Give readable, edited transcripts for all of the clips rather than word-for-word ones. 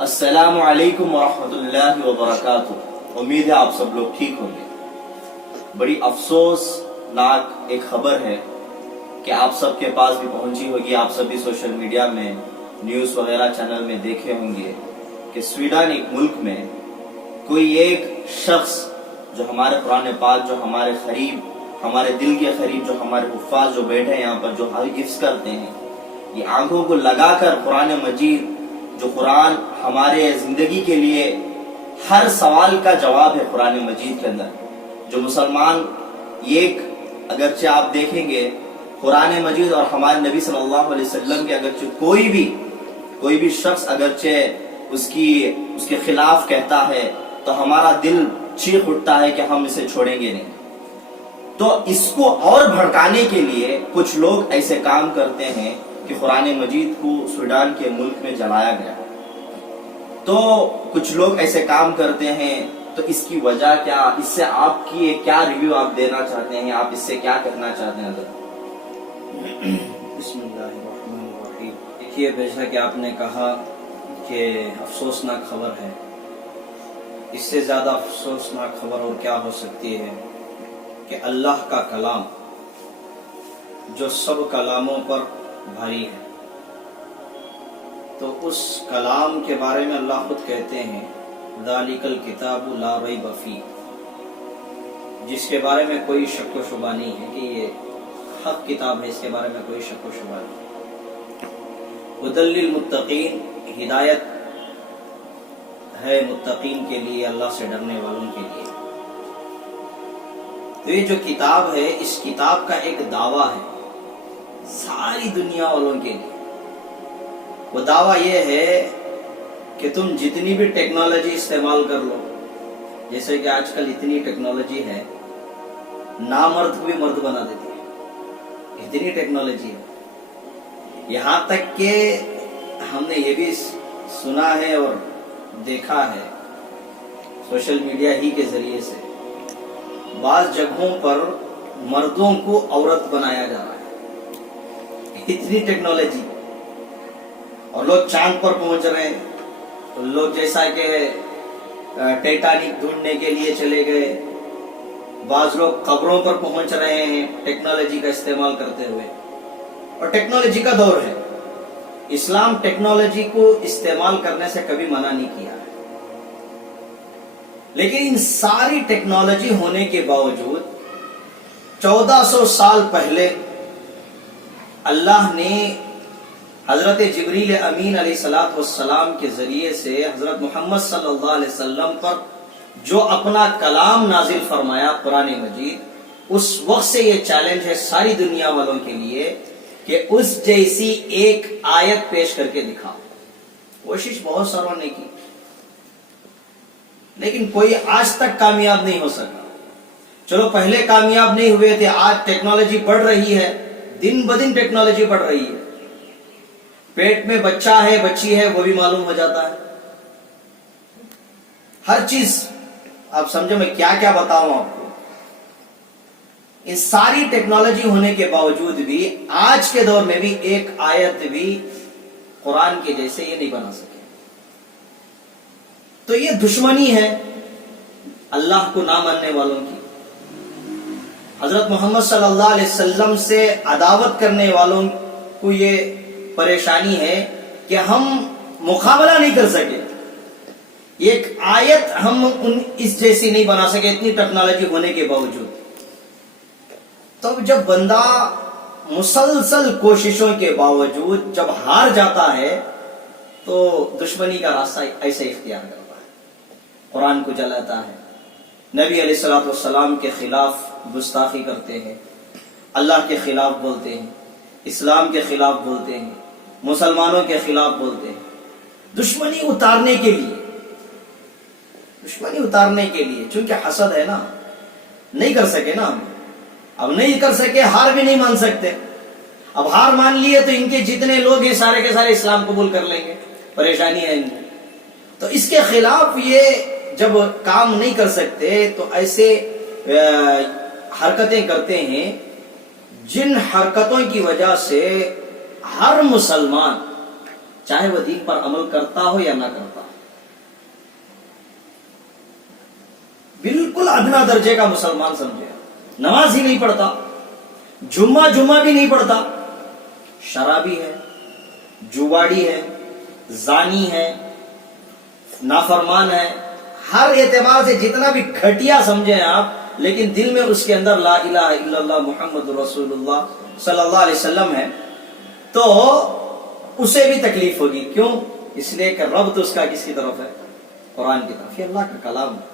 السلام علیکم ورحمۃ اللہ وبرکاتہ۔ امید ہے آپ سب لوگ ٹھیک ہوں گے۔ بڑی افسوس ناک ایک خبر ہے کہ آپ سب کے پاس بھی پہنچی ہوگی، آپ سب بھی سوشل میڈیا میں نیوز وغیرہ چینل میں دیکھے ہوں گے کہ سویڈن ایک ملک میں کوئی ایک شخص جو ہمارے قرآن پاک، جو ہمارے قریب، ہمارے دل کے قریب، جو ہمارے حفاظ جو بیٹھے ہیں یہاں پر، جو حفظ کرتے ہیں، یہ آنکھوں کو لگا کر قرآن مجید، جو قرآن ہمارے زندگی کے لیے ہر سوال کا جواب ہے قرآن مجید کے اندر، جو مسلمان ایک اگرچہ آپ دیکھیں گے قرآن مجید اور ہمارے نبی صلی اللہ علیہ وسلم کے اگرچہ کوئی بھی شخص اگرچہ اس کے خلاف کہتا ہے تو ہمارا دل چیخ اٹھتا ہے کہ ہم اسے چھوڑیں گے نہیں۔ تو اس کو اور بھڑکانے کے لیے کچھ لوگ ایسے کام کرتے ہیں کہ قرآن مجید کو سوڈان کے ملک میں جلایا گیا، تو کچھ لوگ ایسے کام کرتے ہیں، تو اس کی وجہ کیا، اس سے آپ کی کیا ریویو آپ دینا چاہتے ہیں، آپ اس سے کیا کہنا چاہتے ہیں حضرت؟ بسم اللہ الرحمن الرحیم۔ دیکھیے، جیسا کہ آپ نے کہا کہ افسوسناک خبر ہے، اس سے زیادہ افسوسناک خبر اور کیا ہو سکتی ہے کہ اللہ کا کلام جو سب کلاموں پر بھاری ہے، تو اس کلام کے بارے میں اللہ خود کہتے ہیں ذالک الکتاب لا ریب فیہ، جس کے بارے میں کوئی شک و شبہ نہیں ہے کہ یہ حق کتاب ہے، اس کے بارے میں کوئی شک و شبہ نہیں۔ ھدی للمتقین، ہدایت ہے متقین کے لیے، اللہ سے ڈرنے والوں کے لیے۔ تو یہ جو کتاب ہے، اس کتاب کا ایک دعویٰ ہے ساری دنیا والوں کے لیے۔ وہ دعویٰ یہ ہے کہ تم جتنی بھی ٹیکنالوجی استعمال کر لو، جیسے کہ آج کل اتنی ٹیکنالوجی ہے، نامرد کو بھی مرد بنا دیتی ہے، اتنی ٹیکنالوجی ہے۔ یہاں تک کہ ہم نے یہ بھی سنا ہے اور دیکھا ہے سوشل میڈیا ہی کے ذریعے سے، بعض جگہوں پر مردوں کو عورت بنایا جا رہا ہے، اتنی ٹیکنالوجی، اور لوگ چاند پر پہنچ رہے ہیں۔ لوگ جیسا کہ ٹائٹینک ڈھونڈنے کے لیے چلے گئے، بعض لوگ قبروں پر پہنچ رہے ہیں ٹیکنالوجی کا استعمال کرتے ہوئے، اور ٹیکنالوجی کا دور ہے۔ اسلام ٹیکنالوجی کو استعمال کرنے سے کبھی منع نہیں کیا ہے، لیکن ان ساری ٹیکنالوجی ہونے کے باوجود 1400 سال پہلے اللہ نے حضرت جبریل امین علیہ السلام کے ذریعے سے حضرت محمد صلی اللہ علیہ وسلم پر جو اپنا کلام نازل فرمایا قرآن مجید، اس وقت سے یہ چیلنج ہے ساری دنیا والوں کے لیے کہ اس جیسی ایک آیت پیش کر کے دکھاؤ۔ کوشش بہت ساروں نے کی، لیکن کوئی آج تک کامیاب نہیں ہو سکا۔ چلو پہلے کامیاب نہیں ہوئے تھے، آج ٹیکنالوجی بڑھ رہی ہے، دن بدن ٹیکنالوجی بڑھ رہی ہے، پیٹ میں بچہ ہے بچی ہے وہ بھی معلوم ہو جاتا ہے، ہر چیز آپ سمجھو میں کیا کیا بتاؤں آپ کو۔ ان ساری ٹیکنالوجی ہونے کے باوجود بھی آج کے دور میں بھی ایک آیت بھی قرآن کے جیسے یہ نہیں بنا سکے۔ تو یہ دشمنی ہے اللہ کو نہ ماننے والوں کی، حضرت محمد صلی اللہ علیہ وسلم سے عداوت کرنے والوں کو یہ پریشانی ہے کہ ہم مقابلہ نہیں کر سکے، ایک آیت ہم اس جیسی نہیں بنا سکے اتنی ٹیکنالوجی ہونے کے باوجود۔ تب جب بندہ مسلسل کوششوں کے باوجود جب ہار جاتا ہے تو دشمنی کا راستہ ایسے اختیار کرتا ہے، قرآن کو جلاتا ہے، نبی علیہ السلام کے خلاف گستاخی کرتے ہیں، اللہ کے خلاف بولتے ہیں، اسلام کے خلاف بولتے ہیں، مسلمانوں کے خلاف بولتے ہیں، دشمنی اتارنے کے لیے، چونکہ حسد ہے نا، نہیں کر سکے نا ہم، اب نہیں کر سکے، ہار بھی نہیں مان سکتے، اب ہار مان لیے تو ان کے جتنے لوگ ہیں سارے کے سارے اسلام قبول کر لیں گے، پریشانی ہے ان کو۔ تو اس کے خلاف یہ جب کام نہیں کر سکتے تو ایسے حرکتیں کرتے ہیں جن حرکتوں کی وجہ سے ہر مسلمان چاہے وہ دین پر عمل کرتا ہو یا نہ کرتا ہو. بالکل ادنا درجے کا مسلمان سمجھے, نماز ہی نہیں پڑھتا, جمعہ بھی نہیں پڑھتا, شرابی ہے, جواڑی ہے, زانی ہے, نافرمان ہے, ہر اعتبار سے جتنا بھی گھٹیا سمجھیں آپ, لیکن دل میں اس کے اندر لا الہ الا اللہ محمد رسول اللہ صلی اللہ علیہ وسلم ہے, تو اسے بھی تکلیف ہوگی. کیوں؟ اس لیے کہ رب تو اس کا کس کی طرف ہے؟ قرآن کی طرف. یہ اللہ کا کلام ہے,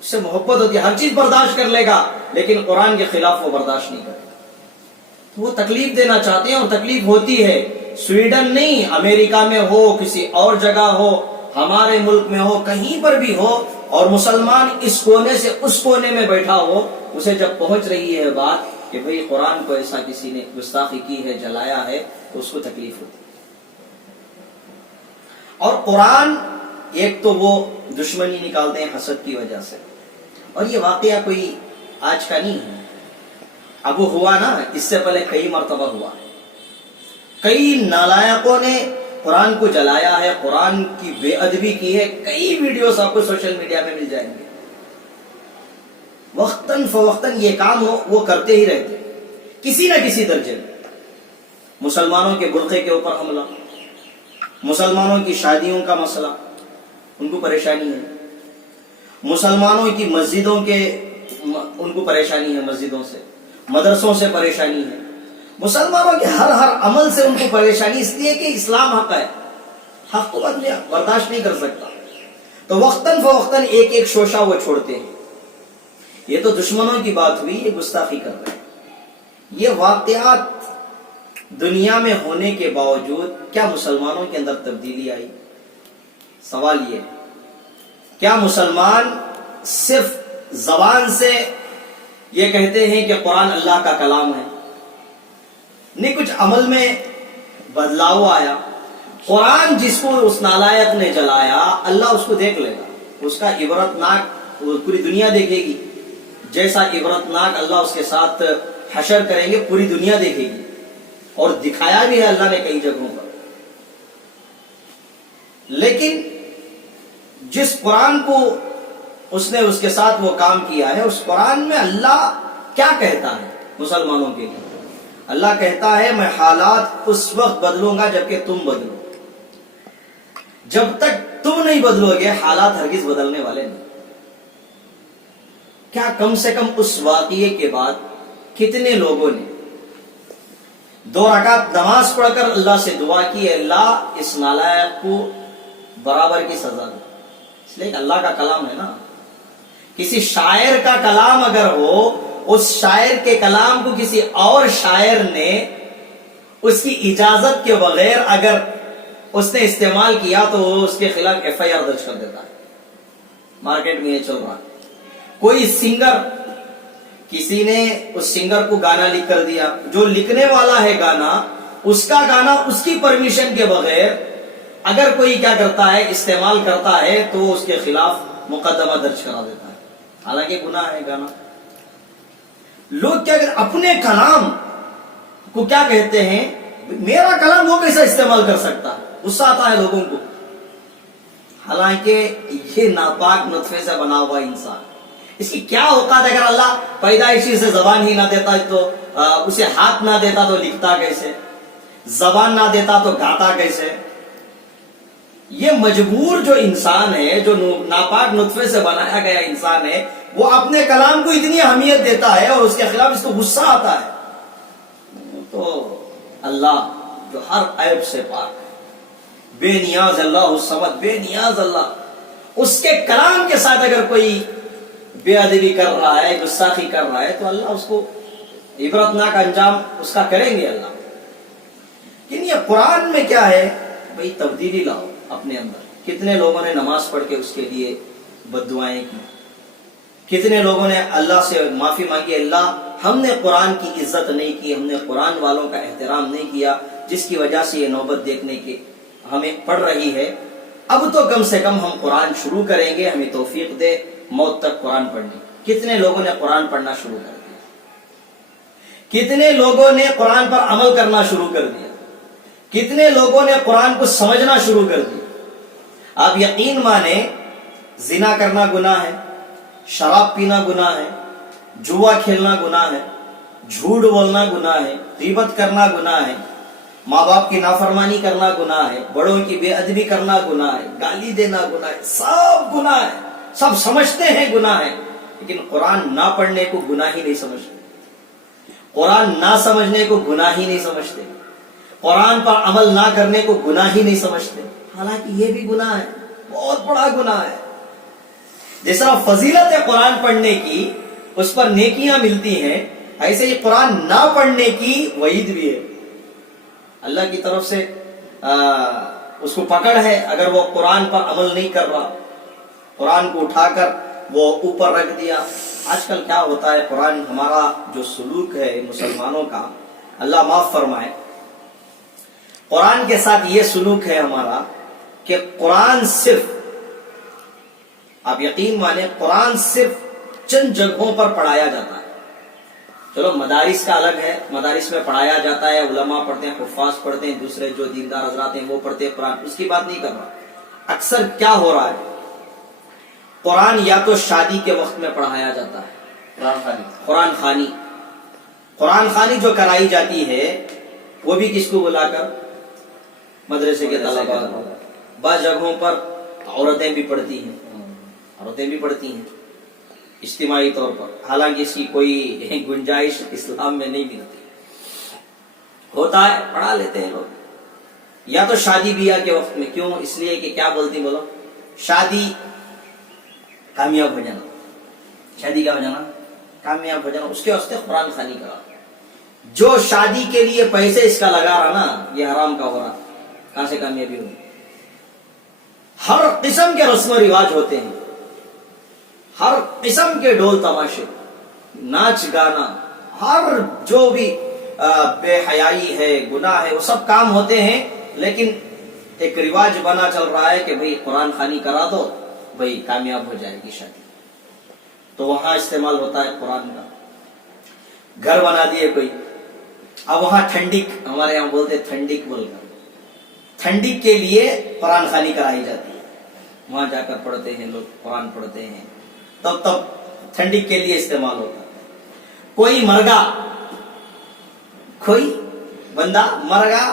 اس سے محبت ہوتی ہے, ہر چیز برداشت کر لے گا, لیکن قرآن کے خلاف وہ برداشت نہیں کرے گا. وہ تکلیف دینا چاہتے ہیں اور تکلیف ہوتی ہے. سویڈن نہیں, امریکہ میں ہو, کسی اور جگہ ہو, ہمارے ملک میں ہو, کہیں پر بھی ہو, اور مسلمان اس کونے سے اس کونے میں بیٹھا ہو, اسے جب پہنچ رہی ہے بات کہ بھئی قرآن کو ایسا کسی نے گستاخی کی ہے, جلایا ہے, تو اس کو تکلیف ہوتی ہے. اور قرآن ایک تو وہ دشمنی نکالتے ہیں حسد کی وجہ سے, اور یہ واقعہ کوئی آج کا نہیں ہے. اب وہ ہوا نا, اس سے پہلے کئی مرتبہ ہوا ہے. کئی نالائقوں نے قرآن کو جلایا ہے, قرآن کی بے ادبی کی ہے. کئی ویڈیوز آپ کو سوشل میڈیا میں مل جائیں گے. وقتاً فوقتاً یہ کام وہ کرتے ہی رہتے, کسی نہ کسی درجے میں. مسلمانوں کے برقعے کے اوپر حملہ, مسلمانوں کی شادیوں کا مسئلہ, ان کو پریشانی ہے. مسلمانوں کی مسجدوں کے, ان کو پریشانی ہے, مسجدوں سے, مدرسوں سے پریشانی ہے. مسلمانوں کے ہر عمل سے ان کو پریشانی, اس لیے کہ اسلام حق ہے, حق کو برداشت نہیں کر سکتا. تو وقتاً فوقتاً ایک ایک شوشہ وہ چھوڑتے ہیں. یہ تو دشمنوں کی بات ہوئی, یہ گستاخی کر رہے ہیں. یہ واقعات دنیا میں ہونے کے باوجود کیا مسلمانوں کے اندر تبدیلی آئی؟ سوال یہ ہے, کیا مسلمان صرف زبان سے یہ کہتے ہیں کہ قرآن اللہ کا کلام ہے؟ نہیں, کچھ عمل میں بدلاؤ آیا. قرآن جس کو اس نالائق نے جلایا, اللہ اس کو دیکھ لے گا, اس کا عبرتناک پوری دنیا دیکھے گی. جیسا عبرتناک اللہ اس کے ساتھ حشر کریں گے, پوری دنیا دیکھے گی. اور دکھایا بھی ہے اللہ نے کئی جگہوں پر. لیکن جس قرآن کو اس نے اس کے ساتھ وہ کام کیا ہے, اس قرآن میں اللہ کیا کہتا ہے مسلمانوں کے لیے؟ اللہ کہتا ہے میں حالات اس وقت بدلوں گا جبکہ تم بدلو. جب تک تم نہیں بدلو گے حالات ہرگز بدلنے والے نہیں. کیا کم سے کم اس واقعے کے بعد کتنے لوگوں نے 2 رکعت نماز پڑھ کر اللہ سے دعا کی, اللہ اس نالائق کو برابر کی سزا دے. اس لیے کہ اللہ کا کلام ہے نا. کسی شاعر کا کلام اگر ہو, اس شاعر کے کلام کو کسی اور شاعر نے اس کی اجازت کے بغیر اگر اس نے استعمال کیا تو وہ اس کے خلاف FIR درج کر دیتا ہے. مارکیٹ میں یہ چل رہا ہے. کوئی سنگر, کسی نے اس سنگر کو گانا لکھ کر دیا, جو لکھنے والا ہے گانا, اس کا گانا اس کی پرمیشن کے بغیر اگر کوئی کیا کرتا ہے, استعمال کرتا ہے, تو اس کے خلاف مقدمہ درج کرا دیتا ہے, حالانکہ گناہ ہے گانا. لوگ کیا کرتے, اپنے کلام کو کیا کہتے ہیں, میرا کلام وہ کیسا استعمال کر سکتا ہے, غصہ آتا ہے لوگوں کو. حالانکہ یہ ناپاک نطفے سے بنا ہوا انسان, اس کی کیا اوقات ہے؟ اگر اللہ پیدائشی سے زبان ہی نہ دیتا تو اسے ہاتھ نہ دیتا تو لکھتا کیسے, زبان نہ دیتا تو گاتا کیسے؟ یہ مجبور جو انسان ہے, جو ناپاک نطفے سے بنایا گیا انسان ہے, وہ اپنے کلام کو اتنی اہمیت دیتا ہے اور اس کے خلاف اس کو غصہ آتا ہے. تو اللہ جو ہر عیب سے پاک ہے, بے نیاز اللہ الصمد, بے نیاز اللہ, اس کے کلام کے ساتھ اگر کوئی بے ادبی کر رہا ہے, گستاخی کر رہا ہے, تو اللہ اس کو عبرتناک انجام اس کا کریں گے اللہ. لیکن یہ قرآن میں کیا ہے بھئی, تبدیلی لاؤ اپنے اندر. کتنے لوگوں نے نماز پڑھ کے اس کے لیے بد دعائیں کی, کتنے لوگوں نے اللہ سے معافی مانگی, اللہ ہم نے قرآن کی عزت نہیں کی, ہم نے قرآن والوں کا احترام نہیں کیا, جس کی وجہ سے یہ نوبت دیکھنے کی ہمیں پڑ رہی ہے. اب تو کم سے کم ہم قرآن شروع کریں گے, ہمیں توفیق دے موت تک قرآن پڑھنے. کتنے لوگوں نے قرآن پڑھنا شروع کر دیا, کتنے لوگوں نے قرآن پر عمل کرنا شروع کر دیا, کتنے لوگوں نے قرآن کو سمجھنا شروع کر دیا. آپ یقین مانے زنا کرنا گناہ ہے, شراب پینا گناہ ہے, جوا کھیلنا گناہ ہے, جھوٹ بولنا گناہ ہے, غیبت کرنا گناہ ہے, ماں باپ کی نافرمانی کرنا گناہ ہے, بڑوں کی بے ادبی کرنا گناہ ہے, گالی دینا گناہ ہے, سب گناہ ہے. سب سمجھتے ہیں گناہ ہے, لیکن قرآن نہ پڑھنے کو گناہ ہی نہیں سمجھتے, قرآن نہ سمجھنے کو گناہ ہی نہیں سمجھتے, قرآن پر عمل نہ کرنے کو گناہ ہی نہیں سمجھتے. حالانکہ یہ بھی گناہ ہے, بہت بڑا گناہ ہے. جس طرح فضیلت ہے قرآن پڑھنے کی, اس پر نیکیاں ملتی ہیں, ایسے ہی قرآن نہ پڑھنے کی وعید بھی ہے. اللہ کی طرف سے اس کو پکڑ ہے اگر وہ قرآن پر عمل نہیں کر رہا, قرآن کو اٹھا کر وہ اوپر رکھ دیا. آج کل کیا ہوتا ہے, قرآن ہمارا جو سلوک ہے مسلمانوں کا, اللہ معاف فرمائے, قرآن کے ساتھ یہ سلوک ہے ہمارا کہ قرآن صرف, آپ یقین مانیں, قرآن صرف چند جگہوں پر پڑھایا جاتا ہے. چلو مدارس کا الگ ہے, مدارس میں پڑھایا جاتا ہے, علماء پڑھتے ہیں, حفاظ پڑھتے ہیں, دوسرے جو دیندار حضرات ہیں وہ پڑھتے ہیں قرآن, اس کی بات نہیں کر رہا. اکثر کیا ہو رہا ہے, قرآن یا تو شادی کے وقت میں پڑھایا جاتا ہے, قرآن خوانی جو کرائی جاتی ہے وہ بھی کس کو بلا کر, مدرسے کے طلباء. بعض جگہوں پر عورتیں بھی پڑھتی ہیں اجتماعی طور پر, حالانکہ اس کی کوئی گنجائش اسلام میں نہیں ملتی. ہوتا ہے, پڑھا لیتے ہیں لوگ, یا تو شادی بیاہ کے وقت میں. کیوں؟ اس لیے کہ کیا بولتی بولو, شادی کامیاب ہو جانا, شادی کا ہو جانا, کامیاب ہو جانا, اس کے واسطے قرآن خوانی کرا. جو شادی کے لیے پیسے اس کا لگا رہا نا, یہ حرام کا ہو رہا, کہاں سے کامیابی ہوگی؟ ہر قسم کے رسم و رواج ہوتے ہیں, ہر قسم کے ڈول تماشے, ناچ گانا, ہر جو بھی بے حیائی ہے, گناہ ہے, وہ سب کام ہوتے ہیں. لیکن ایک رواج بنا چل رہا ہے کہ بھئی قرآن خوانی کرا دو, بھئی کامیاب ہو جائے گی شادی. تو وہاں استعمال ہوتا ہے قرآن کا. گھر بنا دیے کوئی, اب وہاں ٹھنڈک, ہمارے یہاں بولتے ٹھنڈک بول کر, ٹھنڈک کے لیے قرآن خوانی کرائی جاتی ہے. وہاں جا کر پڑھتے ہیں لوگ, قرآن پڑھتے ہیں, تب ٹھنڈک کے لیے استعمال ہوتا ہے. کوئی مرگا, کوئی بندہ مرگا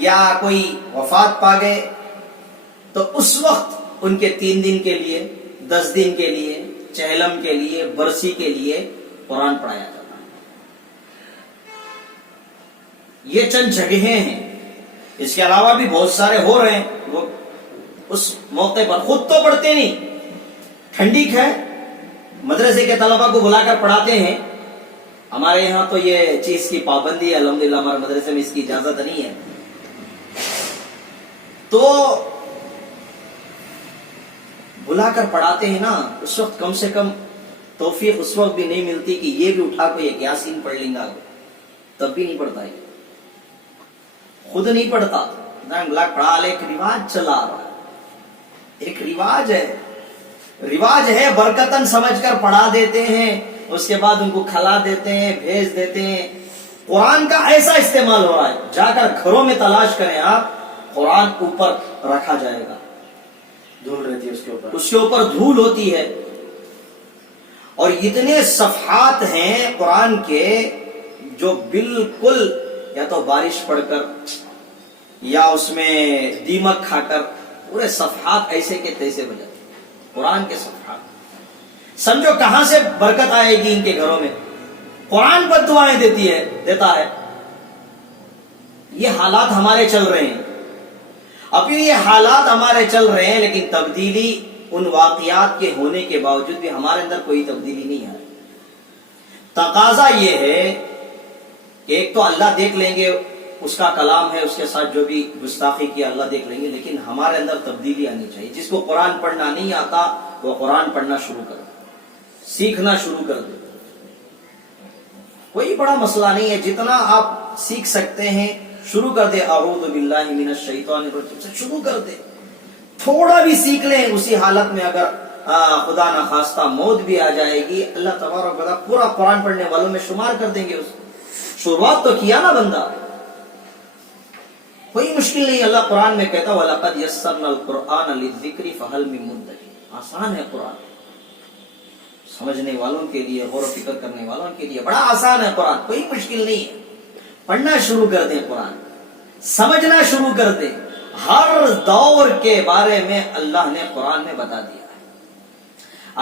یا کوئی وفات پا گئے, تو اس وقت ان کے 3 دن کے لیے, 10 دن کے لیے, چہلم کے لیے, برسی کے لیے قرآن پڑھایا جاتا ہے. یہ چند جگہیں ہیں, اس کے علاوہ بھی بہت سارے ہو رہے ہیں. لوگ اس موقع پر خود تو پڑھتے نہیں, ٹھنڈک ہے, مدرسے کے طلباء کو بلا کر پڑھاتے ہیں. ہمارے یہاں تو یہ چیز کی پابندی ہے, الحمدللہ ہمارے مدرسے میں اس کی اجازت نہیں ہے. تو بلا کر پڑھاتے ہیں نا, اس وقت کم سے کم توفیق اس وقت بھی نہیں ملتی کہ یہ بھی اٹھا کو ایک یاسین پڑھ لیں گا, تب بھی نہیں پڑھتا, یہ خود نہیں پڑھتا. بلا پڑھا لے, ایک رواج چلا رہا ہے, ایک رواج ہے, برکتن سمجھ کر پڑھا دیتے ہیں, اس کے بعد ان کو کھلا دیتے ہیں, بھیج دیتے ہیں. قرآن کا ایسا استعمال ہو رہا ہے, جا کر گھروں میں تلاش کریں آپ, قرآن اوپر رکھا جائے گا, دھول رہتی ہے اس کے اوپر دھول ہوتی ہے. اور اتنے صفحات ہیں قرآن کے جو بالکل یا تو بارش پڑھ کر یا اس میں دیمک کھا کر پورے صفحات ایسے کے تیسے ہو جاتے ہیں. قرآن کے صفحات, سمجھو کہاں سے برکت آئے گی ان کے گھروں میں. قرآن بد دعائیں دیتا ہے. یہ حالات ہمارے چل رہے ہیں, ابھی یہ حالات ہمارے چل رہے ہیں, لیکن تبدیلی ان واقعات کے ہونے کے باوجود بھی ہمارے اندر کوئی تبدیلی نہیں آئی. تقاضا یہ ہے کہ ایک تو اللہ دیکھ لیں گے, اس کا کلام ہے, اس کے ساتھ جو بھی گستاخی کیا اللہ دیکھ لیں گے, لیکن ہمارے اندر تبدیلی آنی چاہیے. جس کو قرآن پڑھنا نہیں آتا وہ قرآن پڑھنا شروع کر دے, سیکھنا شروع کر دے. کوئی بڑا مسئلہ نہیں ہے, جتنا آپ سیکھ سکتے ہیں شروع کر دے. اعوذ باللہ من الشیطان الرجیم سے شروع کر دے, تھوڑا بھی سیکھ لیں. اسی حالت میں اگر خدا نخواستہ موت بھی آ جائے گی, اللہ تبارک و تعالیٰ پورا قرآن پڑھنے والوں میں شمار کر دیں گے. اس شروعات تو کیا نا بندہ, کوئی مشکل نہیں. اللہ قرآن میں کہتا وَلَقَدْ يَسَّرْنَا الْقُرْآنَ لِلذِّكْرِ فَهَلْ مِن مُدَّكِرٍ. آسان ہے قرآن, سمجھنے والوں کے لیے, غور و فکر کرنے والوں کے لیے بڑا آسان ہے قرآن, کوئی مشکل نہیں ہے. پڑھنا شروع کر دیں قرآن, سمجھنا شروع کر دیں. ہر دور کے بارے میں اللہ نے قرآن میں بتا دیا ہے.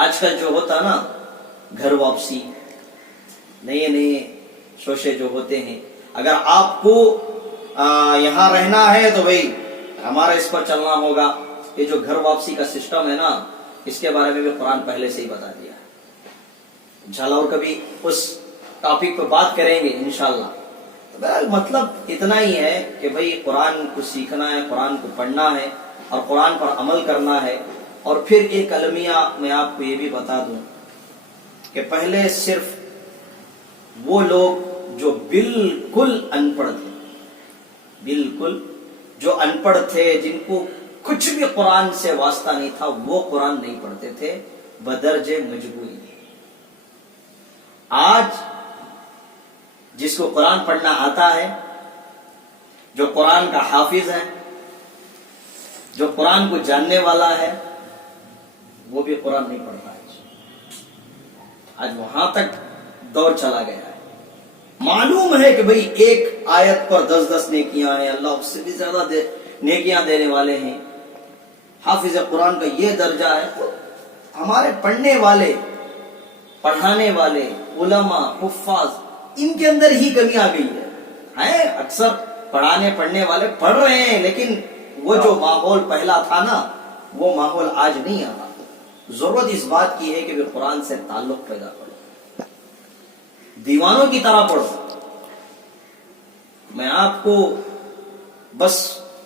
آج کل جو ہوتا نا گھر واپسی, نئے نئے شوشے جو ہوتے ہیں, اگر آپ کو یہاں رہنا ہے تو بھئی ہمارا اس پر چلنا ہوگا. یہ جو گھر واپسی کا سسٹم ہے نا, اس کے بارے میں بھی قرآن پہلے سے ہی بتا دیا ہے. انشاءاللہ اور کبھی اس ٹاپک پہ بات کریں گے انشاءاللہ. مطلب اتنا ہی ہے کہ بھئی قرآن کو سیکھنا ہے, قرآن کو پڑھنا ہے اور قرآن پر عمل کرنا ہے. اور پھر ایک المیہ میں آپ کو یہ بھی بتا دوں کہ پہلے صرف وہ لوگ جو بالکل ان پڑھ تھے, بالکل جو ان پڑھ تھے, جن کو کچھ بھی قرآن سے واسطہ نہیں تھا, وہ قرآن نہیں پڑھتے تھے بدرجہ مجبوری. آج جس کو قرآن پڑھنا آتا ہے, جو قرآن کا حافظ ہے, جو قرآن کو جاننے والا ہے, وہ بھی قرآن نہیں پڑھتا ہے. آج وہاں تک دور چلا گیا ہے. معلوم ہے کہ بھئی ایک آیت پر 10 نیکیاں ہیں, اللہ اس سے بھی زیادہ نیکیاں دینے والے ہیں. حافظ قرآن کا یہ درجہ ہے. تو ہمارے پڑھنے والے, پڑھانے والے, علماء, حفاظ, ان کے اندر ہی کمی آ گئی ہے. اکثر پڑھانے پڑھنے والے پڑھ رہے ہیں, لیکن وہ جو ماحول پہلا تھا نا, وہ ماحول آج نہیں آتا. ضرورت اس بات کی ہے کہ وہ قرآن سے تعلق پیدا کرو, دیوانوں کی طرح پڑھو. میں آپ کو بس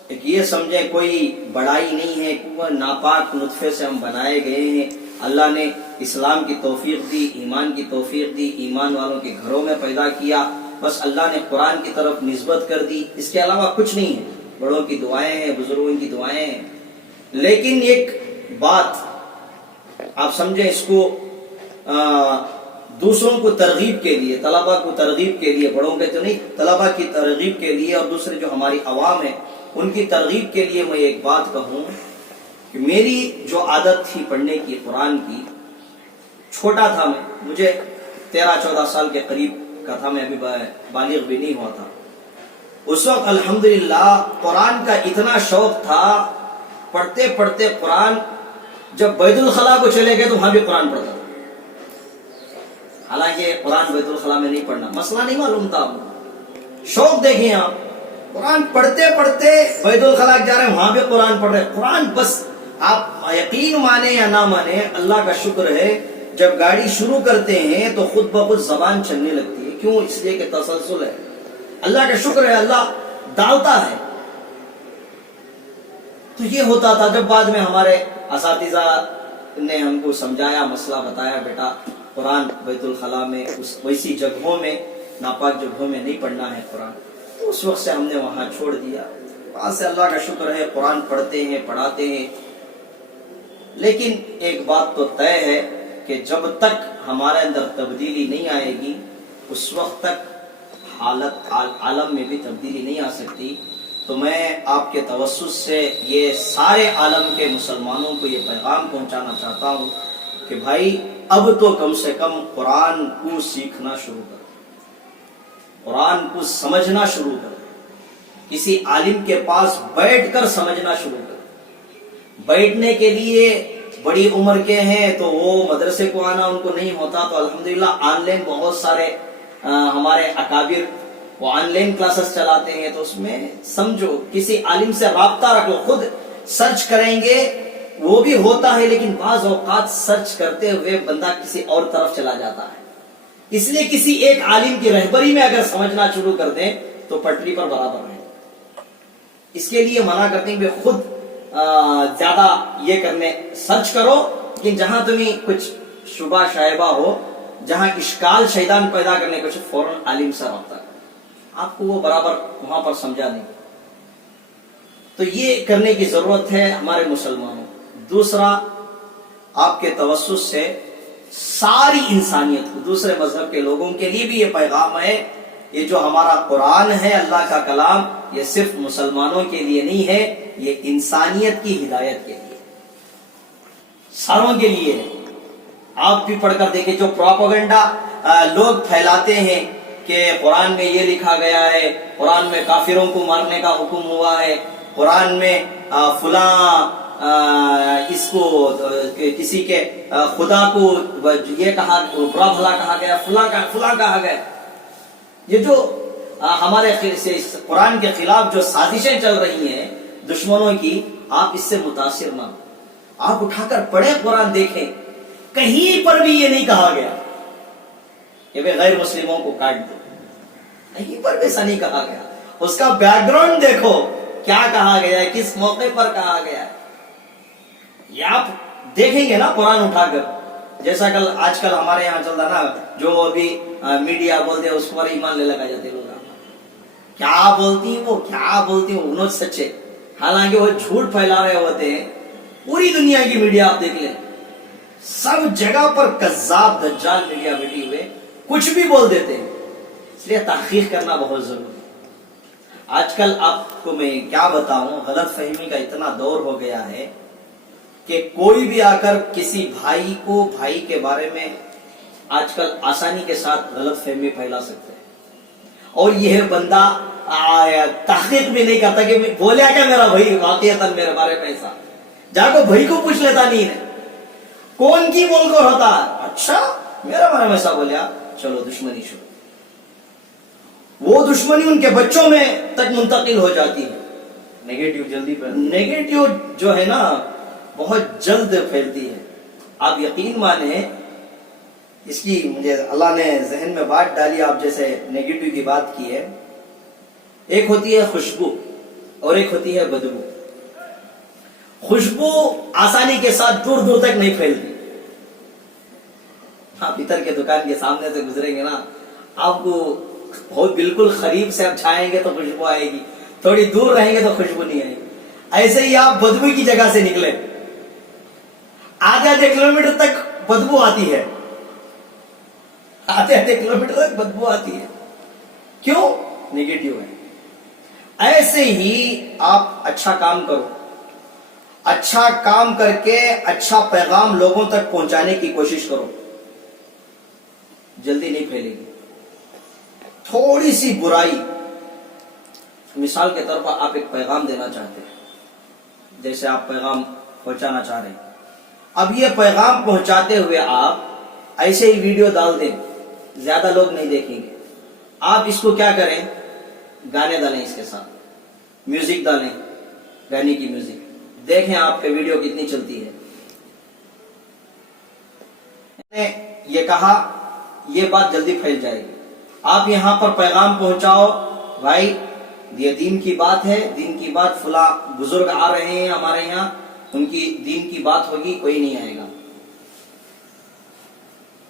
ایک یہ سمجھے کوئی بڑائی نہیں ہے, وہ ناپاک نطفے سے ہم بنائے گئے ہیں. اللہ نے اسلام کی توفیق دی, ایمان کی توفیق دی, ایمان والوں کے گھروں میں پیدا کیا, بس اللہ نے قرآن کی طرف نسبت کر دی. اس کے علاوہ کچھ نہیں ہے. بڑوں کی دعائیں ہیں, بزرگوں کی دعائیں ہیں. لیکن ایک بات آپ سمجھیں, اس کو دوسروں کو ترغیب کے لیے, طلبہ کو ترغیب کے لیے, بڑوں کے تو نہیں, طلبہ کی ترغیب کے لیے اور دوسرے جو ہماری عوام ہے ان کی ترغیب کے لیے میں ایک بات کہوں کہ میری جو عادت تھی پڑھنے کی قرآن کی, چھوٹا تھا میں, مجھے 13-14 سال کے قریب کا تھا, میں ابھی بالغ بھی نہیں ہوا تھا. اس وقت الحمدللہ قرآن کا اتنا شوق تھا, پڑھتے پڑھتے قرآن, جب بیت الخلا کو چلے گئے تو وہاں بھی قرآن پڑھتا تھا. حالانکہ قرآن بیت الخلا میں نہیں پڑھنا, مسئلہ نہیں معلوم تھا. شوق دیکھیں آپ, قرآن پڑھتے پڑھتے بیت الخلا جا رہے ہیں, وہاں بھی قرآن پڑھ رہے ہیں. قرآن بس آپ یقین مانے یا نہ مانے, اللہ کا شکر ہے جب گاڑی شروع کرتے ہیں تو خود بخود زبان چلنے لگتی ہے. کیوں؟ اس لیے کہ تسلسل ہے. اللہ کا شکر ہے, اللہ ڈالتا ہے. تو یہ ہوتا تھا. جب بعد میں ہمارے اساتذہ نے ہم کو سمجھایا, مسئلہ بتایا, بیٹا قرآن بیت الخلا میں, ویسی جگہوں میں, ناپاک جگہوں میں نہیں پڑھنا ہے قرآن, تو اس وقت سے ہم نے وہاں چھوڑ دیا. وہاں سے اللہ کا شکر ہے قرآن پڑھتے ہیں, پڑھاتے ہیں. لیکن ایک بات تو طے ہے کہ جب تک ہمارے اندر تبدیلی نہیں آئے گی, اس وقت تک حالت عالم میں بھی تبدیلی نہیں آ سکتی. تو میں آپ کے توسط سے یہ سارے عالم کے مسلمانوں کو یہ پیغام پہنچانا چاہتا ہوں کہ بھائی اب تو کم سے کم قرآن کو سیکھنا شروع کرو, قرآن کو سمجھنا شروع کرو. کسی عالم کے پاس بیٹھ کر سمجھنا شروع کرو. بیٹھنے کے لیے بڑی عمر کے ہیں تو وہ مدرسے کو آنا ان کو نہیں ہوتا, تو الحمدللہ آن لائن بہت سارے ہمارے اکابر وہ آن لائن کلاسز چلاتے ہیں. تو اس میں سمجھو, کسی عالم سے رابطہ رکھو, خود سرچ کریں گے وہ بھی ہوتا ہے, لیکن بعض اوقات سرچ کرتے ہوئے بندہ کسی اور طرف چلا جاتا ہے. اس لیے کسی ایک عالم کی رہبری میں اگر سمجھنا شروع کر دیں تو پٹری پر برابر رہیں. اس کے لیے منع کرتے ہیں کہ خود زیادہ یہ کرنے, سرچ کرو, لیکن جہاں تمہیں کچھ شبہ شائبہ ہو, جہاں اشکال شیطان پیدا کرنے کچھ, فوراً عالم سے رابطہ کرو, آپ کو وہ برابر وہاں پر سمجھا دیں. تو یہ کرنے کی ضرورت ہے ہمارے مسلمانوں. دوسرا, آپ کے توسط سے ساری انسانیت کو, دوسرے مذہب کے لوگوں کے لیے بھی یہ پیغام ہے, یہ جو ہمارا قرآن ہے اللہ کا کلام, یہ صرف مسلمانوں کے لیے نہیں ہے, یہ انسانیت کی ہدایت کے لیے, ساروں کے لیے ہے. آپ بھی پڑھ کر دیکھیں جو پروپیگنڈا لوگ پھیلاتے ہیں کہ قرآن میں یہ لکھا گیا ہے, قرآن میں کافروں کو مارنے کا حکم ہوا ہے, قرآن میں فلاں اس کو کسی کے خدا کو یہ کہا, برا بھلا کہا گیا, فلاں کہا گیا. یہ جو ہمارے قرآن کے خلاف جو سازشیں چل رہی ہیں دشمنوں کی, آپ اس سے متاثر نہ ہو. آپ اٹھا کر پڑھیں قرآن, دیکھیں کہیں پر بھی یہ نہیں کہا گیا کہ غیر مسلموں کو کاٹ دو, کہیں پر بھی ایسا نہیں کہا گیا. اس کا بیک گراؤنڈ دیکھو کیا کہا گیا ہے, کس موقع پر کہا گیا ہے. یہ آپ دیکھیں گے نا قرآن اٹھا کر, جیسا آج کل ہمارے یہاں چلتا نا, جو ابھی میڈیا بولتے ہیں اس پر ایمان لے لگا جاتے لوگ. کیا بولتی ہیں وہ, کیا بولتی ہیں انہوں سچے, حالانکہ وہ جھوٹ پھیلا رہے ہوتے ہیں. پوری دنیا کی میڈیا آپ دیکھ لیں, سب جگہ پر کذاب دجال میڈیا بیٹھی ہوئے کچھ بھی بول دیتے ہیں. اس لیے تحقیق کرنا بہت ضروری ہے. آج کل آپ کو میں کیا بتاؤں, غلط فہمی کا اتنا دور ہو گیا ہے کہ کوئی بھی آ کر کسی بھائی کو بھائی کے بارے میں آج کل آسانی کے ساتھ غلط فہمی پھیلا سکتے ہیں. اور یہ بندہ تحقیق بھی نہیں کرتا کہ بولیا کیا میرا بھائی واقعیتاً میرے بارے میں ایسا, جا کو بھائی کو پوچھ لیتا نہیں ہے کون کی بول کر ہوتا, اچھا میرا بارے میں ایسا بولیا, چلو دشمنی شروع. وہ دشمنی ان کے بچوں میں تک منتقل ہو جاتی ہے. نیگیٹو جلدی نیگیٹو جو ہے نا بہت جلد پھیلتی ہے. آپ یقین مانیں, اس کی مجھے اللہ نے ذہن میں بات ڈالی, آپ جیسے نیگیٹو کی بات کی ہے. ایک ہوتی ہے خوشبو اور ایک ہوتی ہے بدبو. خوشبو آسانی کے ساتھ دور دور تک نہیں پھیلتی. آپ عطر کے دکان کے سامنے سے گزریں گے نا, آپ کو بہت بالکل قریب سے آپ چھائیں گے تو خوشبو آئے گی, تھوڑی دور رہیں گے تو خوشبو نہیں آئے گی. ایسے ہی آپ بدبو کی جگہ سے نکلے, آدھے کلومیٹر تک بدبو آتی ہے, آدھے کلومیٹر تک بدبو آتی ہے. کیوں؟ نیگیٹو ہے. ایسے ہی آپ اچھا کام کرو, اچھا کام کر کے اچھا پیغام لوگوں تک پہنچانے کی کوشش کرو, جلدی نہیں پھیلے گی. تھوڑی سی برائی, مثال کے طور پر آپ ایک پیغام دینا چاہتے ہیں, جیسے آپ پیغام پہنچانا چاہ رہے ہیں, اب یہ پیغام پہنچاتے ہوئے آپ ایسے ہی ویڈیو ڈال دیں, زیادہ لوگ نہیں دیکھیں گے. آپ اس کو کیا کریں, گانے ڈالیں, اس کے ساتھ میوزک ڈالیں, گانے کی میوزک, دیکھیں آپ کے ویڈیو کتنی چلتی ہے. میں نے یہ کہا یہ بات جلدی پھیل جائے گی. آپ یہاں پر پیغام پہنچاؤ, بھائی یہ دین کی بات ہے, دین کی بات, فلاں بزرگ آ رہے ہیں ہمارے یہاں, ان کی دین کی بات ہوگی, کوئی نہیں آئے گا.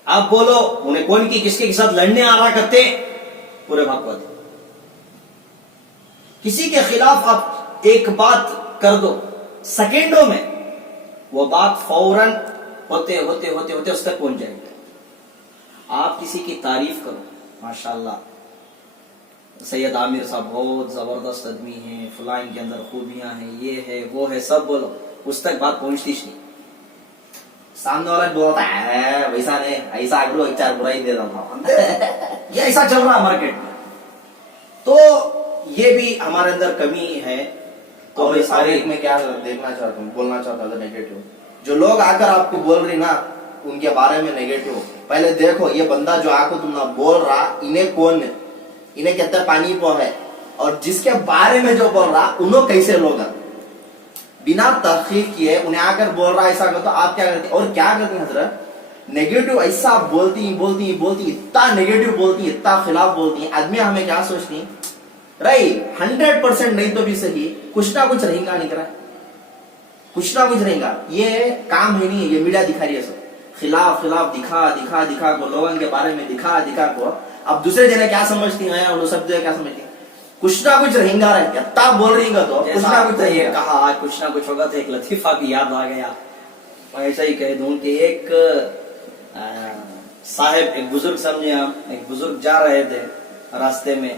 آپ بولو انہیں کون کی کس کے ساتھ لڑنے آ رہا کرتے, پورے بھاگوت. کسی کے خلاف آپ ایک بات کر دو, سیکنڈوں میں وہ بات فوراً ہوتے ہوتے ہوتے ہوتے اس تک پہنچ جائے گی. آپ کسی کی تعریف کرو, ماشاءاللہ سید عامر صاحب بہت زبردست آدمی ہیں, فلاں کے اندر خوبیاں ہیں, یہ ہے وہ ہے, سب بولو, اس تک بات پہنچتی نہیں. سامنے والا بولتا ہے ویسا نہیں, ایسا اگلو ایک چار برائی دے رہا ہوں. یہ ایسا چل رہا ہے مارکیٹ میں. تو یہ بھی ہمارے اندر کمی ہے. تو میں سارے میں کیا دیکھنا چاہتا ہوں, بولنا چاہتا ہوں نیگیٹو. جو لوگ آ کر آپ کو بول رہی نا ان کے بارے میں نیگیٹو, پہلے دیکھو یہ بندہ جو آ کو تم نہ بول رہا, انہیں کون ہے, انہیں کتنا پانی پو ہے, اور جس کے بارے میں جو بول رہا انہوں کیسے لوگ ہیں, بنا تحقیق کیے انہیں آ کر بول رہا ایسا. تو آپ کیا کرتے, اور کیا کرتے ہیں حضرت, نیگیٹو ایسا بولتی اتنا نیگیٹو بولتی, اتنا خلاف بولتی ہیں. آدمی ہمیں کیا سوچتی ہیں, رہی 100% نہیں تو بھی صحیح, کچھ نہ کچھ رہیں گا نکلا, کچھ نہ کچھ رہیں گا. یہ کام ہی نہیں ہے, یہ میڈیا دکھا رہی ہے سب, خلاف خلاف دکھا کو, لوگوں کے بارے میں دکھا کو. اب دوسرے جنے کیا سمجھتی ہیں, انہوں سب جو کیا سمجھتی ہیں, کچھ نہ کچھ رہیں گا, اتنا بول رہی گا تو کچھ نہ کچھ رہیں گا. کہا آج کچھ نہ کچھ ہوگا, تو ایک لطیفہ بھی یاد آ گیا. ایسا ہی کہہ دوں کہ ایک صاحب, ایک بزرگ سمجھے آپ, ایک بزرگ جا رہے تھے راستے میں,